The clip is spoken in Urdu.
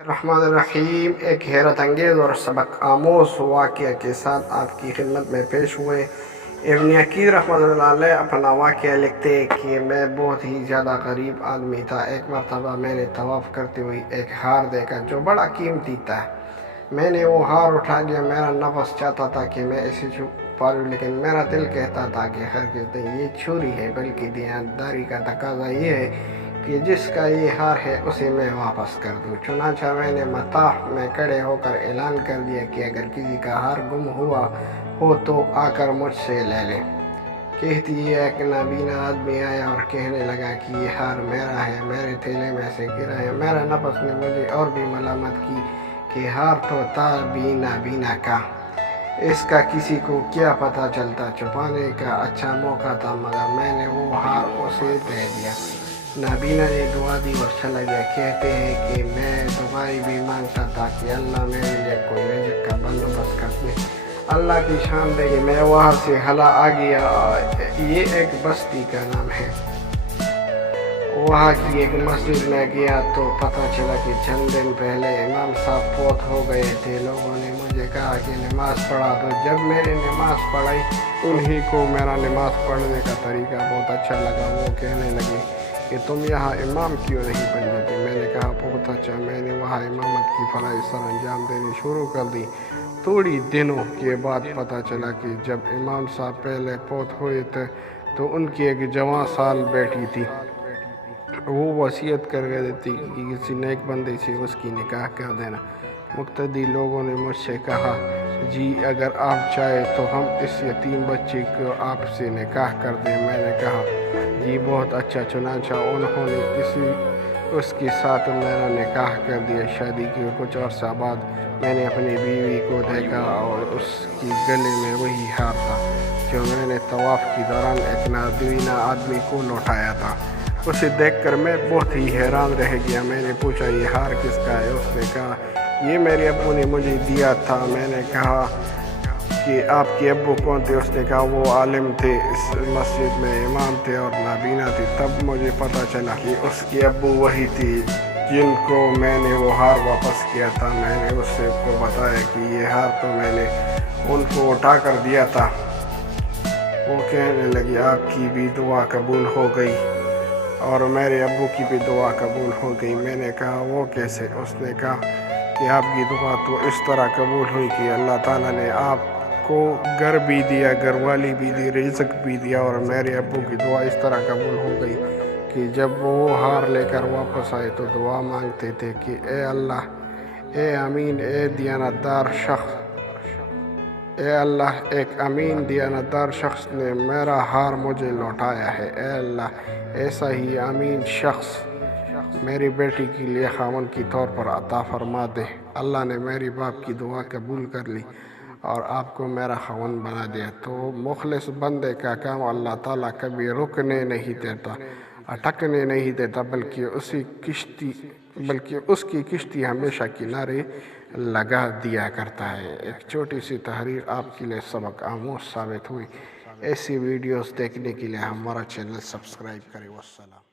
الرحمن الرحیم، ایک حیرت انگیز اور سبق آموز واقعہ کے ساتھ آپ کی خدمت میں پیش ہوئے۔ ابن عقیل رحمۃ اللہ علیہ اپنا واقعہ لکھتے کہ میں بہت ہی زیادہ غریب آدمی تھا۔ ایک مرتبہ میں نے طواف کرتے ہوئے ایک ہار دیکھا جو بڑا قیمتی تھا۔ میں نے وہ ہار اٹھا لیا۔ میرا نفس چاہتا تھا کہ میں اسے چھپا لوں، لیکن میرا دل کہتا تھا کہ ہرگز نہیں، یہ چوری ہے، بلکہ دیانتداری کا تقاضا یہ ہے کہ جس کا یہ ہار ہے اسے میں واپس کر دوں۔ چنانچہ میں نے مطاف میں کھڑے ہو کر اعلان کر دیا کہ اگر کسی کا ہار گم ہوا ہو تو آ کر مجھ سے لے لے۔ کہتی ہے ایک نابینا آدمی آیا اور کہنے لگا کہ یہ ہار میرا ہے، میرے تھیلے میں سے گرا ہے۔ میرا نفس نے مجھے اور بھی ملامت کی کہ ہار تو تھا بھی نابینا کا، اس کا کسی کو کیا پتہ چلتا۔ چھپانے کا اچھا موقع تھا، مگر میں نے وہ ہار اسے دے دیا۔ نابینا نے دعا دی اور چلا گیا۔ کہتے ہیں کہ میں دعائیں بھی مانگتا تھا کہ اللہ میرے لیے کوئی رزق کا بندوبست کر دے۔ اللہ کی شان دے کہ میں وہاں سے ہلا آ گیا۔ یہ ایک بستی کا نام ہے۔ وہاں کی ایک مسجد میں گیا تو پتہ چلا کہ چند دن پہلے امام صاحب فوت ہو گئے تھے۔ لوگوں نے مجھے کہا کہ نماز پڑھا دو۔ جب میں نے نماز پڑھائی، انہی کو میرا نماز پڑھنے کا طریقہ بہت اچھا لگا۔ وہ کہنے لگے کہ تم یہاں امام کیوں نہیں بن جاتے؟ میں نے کہا بہت اچھا۔ میں نے وہاں امامت کی فرائض سر انجام دینی شروع کر دی۔ تھوڑی دنوں کے بعد پتہ چلا کہ جب امام صاحب پہلے فوت ہوئے تھے تو ان کی ایک جوان سال بیٹی تھی۔ وہ وصیت کر گئی تھی کہ کسی نیک بندے سے اس کی نکاح کر دینا۔ مقتدی لوگوں نے مجھ سے کہا جی اگر آپ چاہیں تو ہم اس یتیم بچے کو آپ سے نکاح کر دیں۔ میں نے کہا جی بہت اچھا۔ چنانچہ انہوں نے اس کے ساتھ میرا نکاح کر دیا۔ شادی کے کچھ عرصہ بعد میں نے اپنی بیوی کو دیکھا اور اس کی گلے میں وہی ہار تھا جو میں نے طواف کے دوران ایک نابینا آدمی کو لوٹایا تھا۔ اسے دیکھ کر میں بہت ہی حیران رہ گیا۔ میں نے پوچھا یہ ہار کس کا ہے؟ اس نے کہا یہ میرے ابو نے مجھے دیا تھا۔ میں نے کہا کہ آپ کے ابو کون تھے؟ اس نے کہا وہ عالم تھے، اس مسجد میں امام تھے اور نابینا تھے۔ تب مجھے پتہ چلا کہ اس کے ابو وہی تھے جن کو میں نے وہ ہار واپس کیا تھا۔ میں نے اس کو بتایا کہ یہ ہار تو میں نے ان کو اٹھا کر دیا تھا۔ وہ کہنے لگی آپ کی بھی دعا قبول ہو گئی اور میرے ابو کی بھی دعا قبول ہو گئی۔ میں نے کہا وہ کیسے؟ اس نے کہا کہ آپ کی دعا تو اس طرح قبول ہوئی کہ اللہ تعالیٰ نے آپ کو گھر بھی دیا، گھر والی بھی دی، رزق بھی دیا، اور میرے ابو کی دعا اس طرح قبول ہو گئی کہ جب وہ ہار لے کر واپس آئے تو دعا مانگتے تھے کہ اے اللہ، اے امین، اے دیانتدار شخص، اے اللہ ایک امین دیانتدار شخص نے میرا ہار مجھے لوٹایا ہے۔ اے اللہ ایسا ہی امین شخص میری بیٹی کے لیے خاوند کے طور پر عطا فرما دے۔ اللہ نے میری باپ کی دعا قبول کر لی اور آپ کو میرا خاوند بنا دیا۔ تو مخلص بندے کا کام اللہ تعالیٰ کبھی رکنے نہیں دیتا، اٹکنے نہیں دیتا، بلکہ اس کی کشتی ہمیشہ کنارے لگا دیا کرتا ہے۔ ایک چھوٹی سی تحریر آپ کے لیے سبق آموز ثابت ہوئی۔ ایسی ویڈیوز دیکھنے کے لیے ہمارا چینل سبسکرائب کریں۔ والسلام۔